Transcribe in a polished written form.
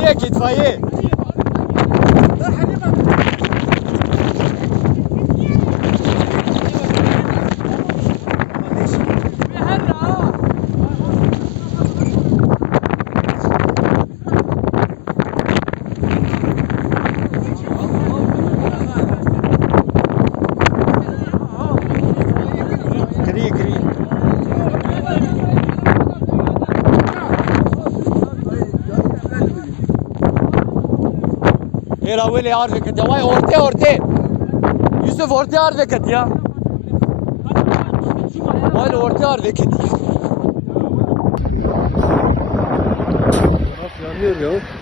itfaiye. Kri. Era wele arve ket ya. Vay orte. Yusuf orte arve ket ya. Vay orte arve ket. Nasıl ya?